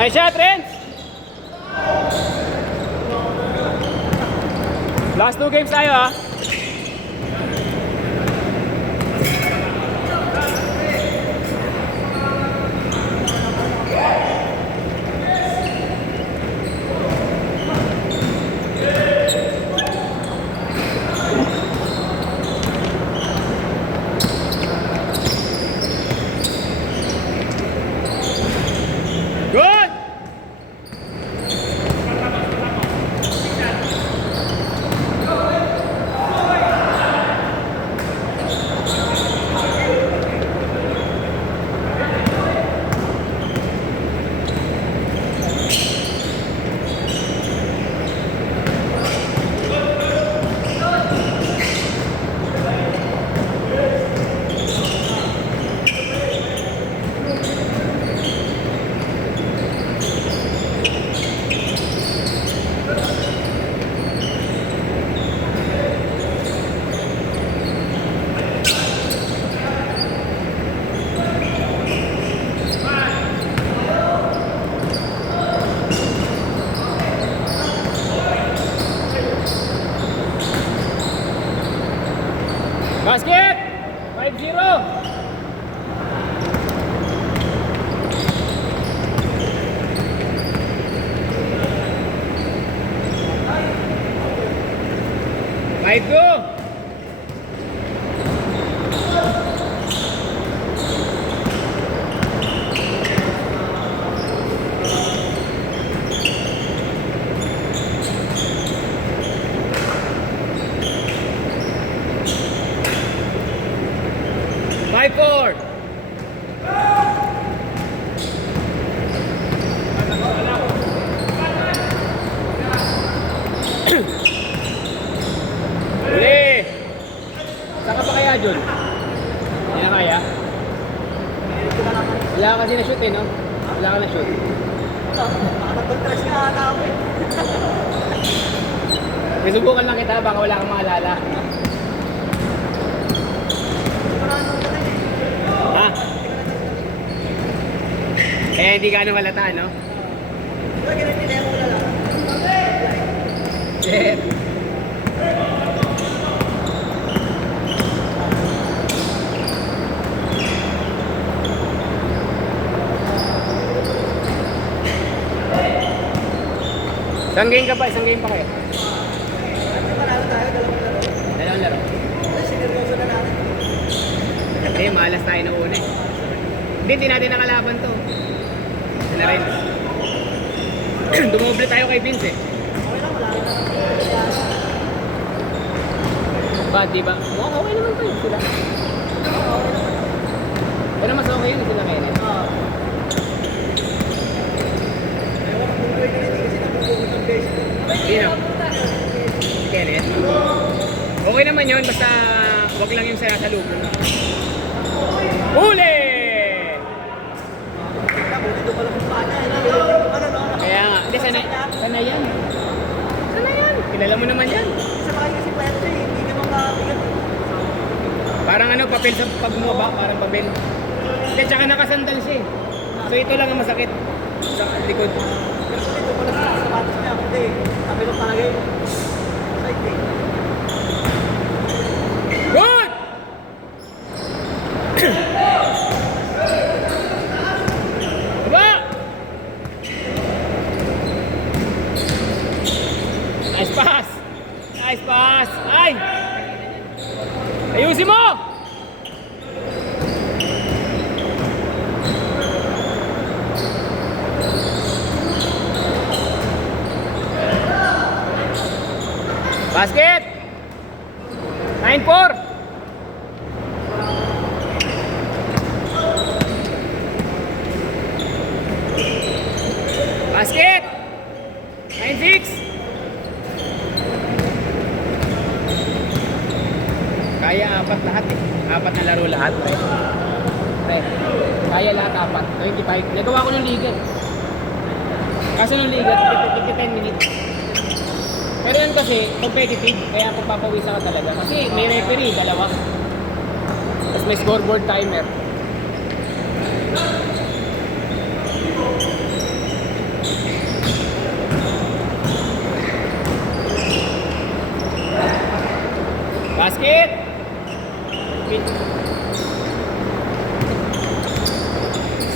Nice shot, Renz! Last 2 games tayo, ha? Good! Basket! 5-0! Five two. Five four. Uli. Saan ka pa kaya, Jun? Hindi na kaya? Wala ka kasi na-shoot eh, no? Wala ka na-shoot. Nakapag-contrast ka ata ako eh. Nasubukan lang kita, baka wala kang maalala. Ha? Eh, hindi ka halata, no? Shit. Isang game ka pa, isang game pa kayo. Dalawang laro. Hindi, malas tayo na una eh. Hindi natin nakalaban to. Ito na rin. Dumoble tayo kay Vince eh. Ba, di ba? Mukhang okay naman tayo sila. Pero mas okay yun sila ngayon eh. Sino? Si Kenneth? Okay naman yun, basta wag lang yung saya sa lupo. Huli! Kaya nga, hindi sanay yan. Sanay yan, kilala mo naman yan. Parang ano, papel sa pag bumaba, parang papel. Hindi, tsaka nakasandal siya eh. So ito lang ang masakit sa likod. Good! Baba! Nice pass! Nice pass! Ay! Ayusin mo! Basket! 9-4! Basket! 9-6! Kaya apat lahat eh. Apat na laro lahat. Pre. Kaya lahat apat. 25. Nagawa ko ng liga. Kaso ng liga, 10 minutes. Pero yun kasi, competitive, kaya pagpapawisa ka talaga. Kasi may referee, dalawa. Tapos may scoreboard timer.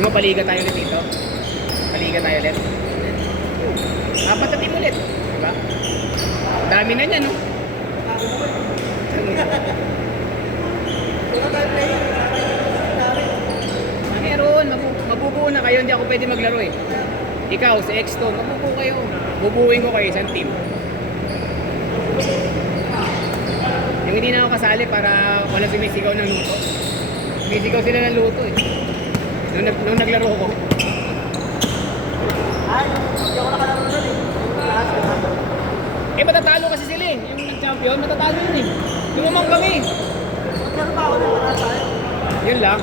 Gusto mo paliga tayo ulit dito? Paliga tayo ulit. Apat na team ulit. Diba? Dami na niyan, no? Meron. Mabubuo na kayo. Hindi ako pwede maglaro eh. Ikaw, si X2, mabubuo kayo. Bubuuin ko kayo isang team. Yung hindi na ako kasali para wala sumisigaw ng luto. Sumisigaw sila ng luto eh. Nung naglaro ko. Ay, hindi ako nakalaro nun eh. Eh matatalo kasi sila eh. Yung nag-champion, matatalo yun eh. Lumamang kami. Pero pa ako na wala tayo. Yun lang.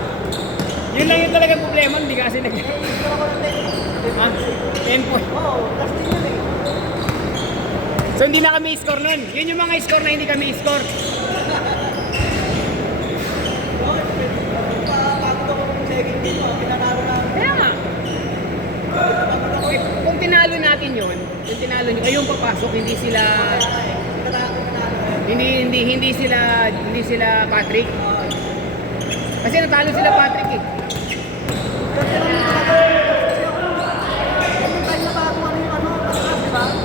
Yun lang yung talagang problema. Hindi kasi nag... Pero ako ng 10. Ah, 10 point. Oo, last din yun eh. So hindi na kami score nun. Yun yung mga score na hindi kami score. Pagod ako ng second team, pinanalo na. Kaya nga. Eh, kung tinalo natin yun, yung tinalo nyo, kayong papasok, hindi sila... Hindi sila Patrick. Kasi natalo sila Patrick eh.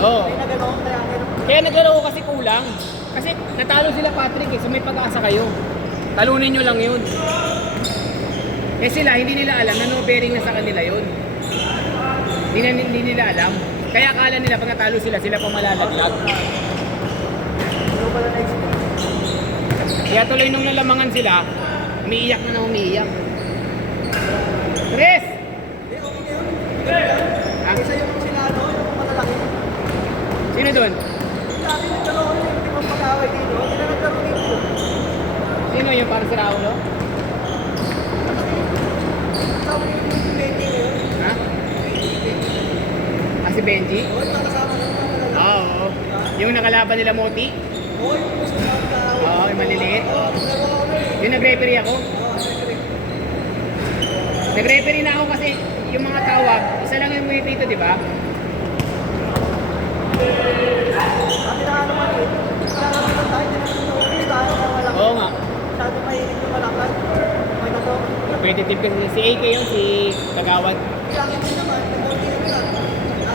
Oo. Kaya naglaro ko kasi kulang. Kasi natalo sila Patrick eh, so may pag-asa kayo. Talunin nyo lang yun. Eh sila, hindi nila alam na no bearing na sa kanila yun. Hindi nila alam. Kaya akala nila pag natalo sila, sila pa malalaglag. Kaya tuloy nung nalamangan sila, umiiyak na umiiyak. Chris! Ah? Isa yung sinado, yung malalaki. Sino doon? Dati nagdalo ko yung tipong pag-away dito, hindi na nagdaro dito. Sino yung para si Raulo? Sabi yung Benji ngayon. Ha? Ah, si Benji? Oo, yung kasama ng mga malalaki. Oo. Yung nakalaban nila Moti? Oo, yung gusto na pag-away. Oo, yung maliliit. Oo, naglaro ako nun eh. Yung nag-referee ako? Oo, nagre-referee. Nag-referee na ako kasi yung mga tawag, isa lang yung mga dito, di ba? Sabi na ano mali, naglalaro lang tayo, hindi naman nauwi tayo ng malaki. Oo nga. Masyado mahilig yung malakad. May nato. Competitive kasi si AK yun, si Kagawad. Kaya hindi naman, nag-nauwi naman lang.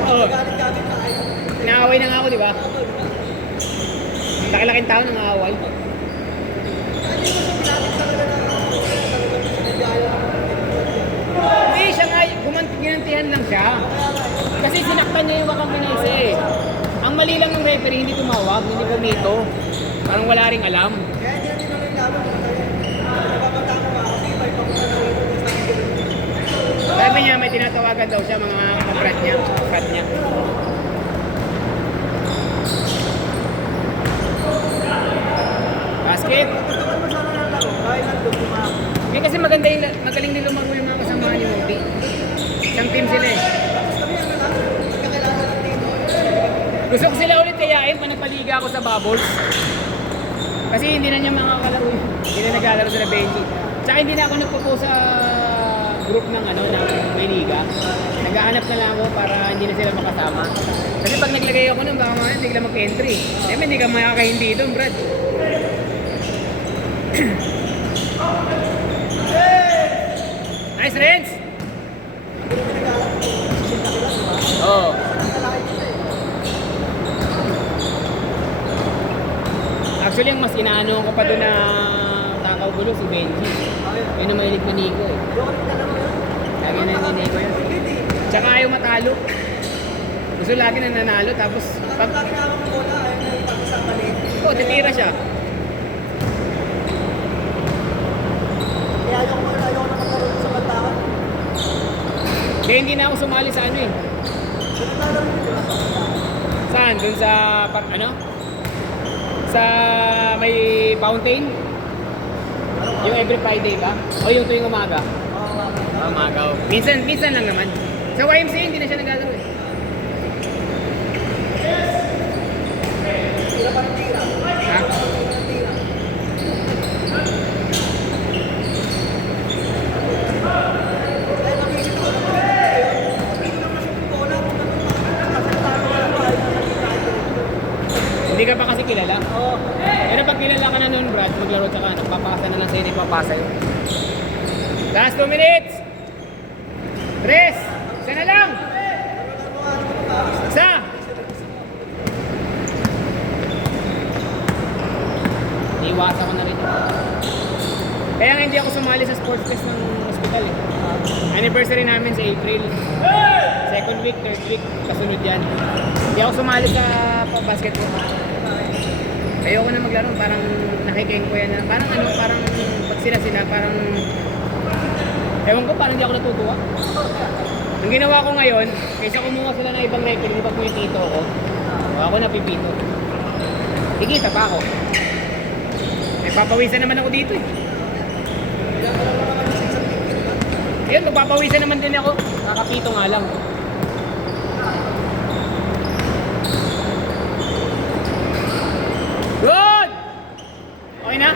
Oo. Galit-galit tayo. Naaway na nga ako, di ba? Laki-laking tao nang aaway. Hindi ko sinabi talaga na talagang sinadya Hindi, siya nga, ginantihan lang siya. Kasi sinaktan niya yung wakang pinisa eh. Ang mali lang ng referee, hindi tumawag, hindi pumito. Parang wala ring alam. Kaya hindi natin namin laban kung tayo. Nagpapatama pa ako, sige, may papunta na rin sa akin. Sabi niya, may tinatawagan daw siya mga kaprat niya. Basket. Pagkatawan mo sana ng laro, kahit nandun, Eh kasi magaling din lumaro yung mga kasama ni Moti. Isang team sila eh. tapos kami ano lang, pagkakilala lang dito. Gusto ko sila ulit kayain pa nagpaliga ako sa Bubbles. Kasi hindi na niya makakalaro yun. Hindi na naglalaro sila Benji. Tsaka hindi na ako nagpo-post sa group ng may liga. Naghahanap na lang ako para hindi na sila makasama. Kasi pag naglagay ako nun, baka mga hindi ka mag-entry. Eh, hindi ka makakahindi doon, Brad. Nice, Renz! Oo. Actually, ang mas inaano ko pa doon na takaw gulo si Benji. Yun ang mahilig na Nico eh. Lagi na ni Nico yun. Tsaka ayaw matalo. Gusto lagi na nanalo tapos pag... Lagi na ako ng bola, ayaw na ipag-isang mali. Oh, titira siya. Kaya ayaw na magkaroon sa bantakan. Kaya hindi na ako sumali sa ano eh. Saan? Doon sa sa may fountain? Yung every Friday ba? O yung tuwing umaga? Umaga. Minsan lang naman. Sa YMCA hindi na siya naglalaro eh. Ha? Hindi ka pa kasi kilala? Oo. Pero pag kilala ka na nun, Brad, maglaro tsaka nagpapasa na lang sa'yo, hindi papasa yun. Last 2 minutes! Tres! Isa na lang! Isa! Iwasan ko na rin. Kaya nga hindi ako sumali sa sports fest ng hospital eh. Anniversary namin sa April. Second week, third week, kasunod yan. Hindi ako sumali sa basketball. Ayoko na maglaro, parang nakikain ko yan na, parang ano, parang pag sila, parang, ewan ko, parang hindi ako natutuwa. Ang ginawa ko ngayon, kaysa kumuha sila ng ibang record, di ba po yung tito ko, ako napipito. Ikita pa ako. Eh, papawisan naman ako dito eh. Ayun, magpapawisan naman din ako. Nakapito nga lang. Good! Okay na?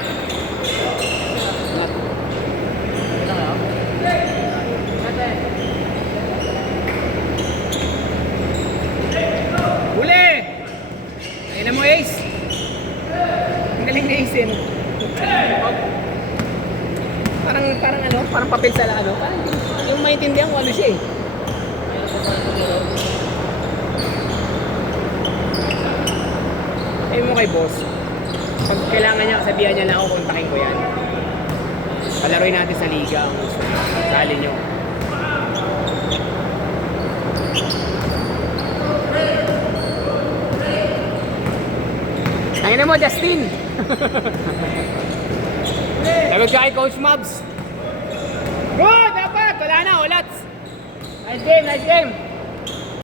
Huli! Ayun na mo, Ace. Ang galing na Ace, eh. Parang ano, parang papel sa ano. Parang yung maintindihan ko ano siya eh. Ayun mo kay boss. Pag kailangan niya, sabihan niya lang ako, kontakin ko yan. Palaroin natin sa liga ang gusto. Sali niyo. Ayun na mo, Justin! Sabi ka kay Coach Mabs. Good! Dapat! Wala na, ulats! Nice game, nice game!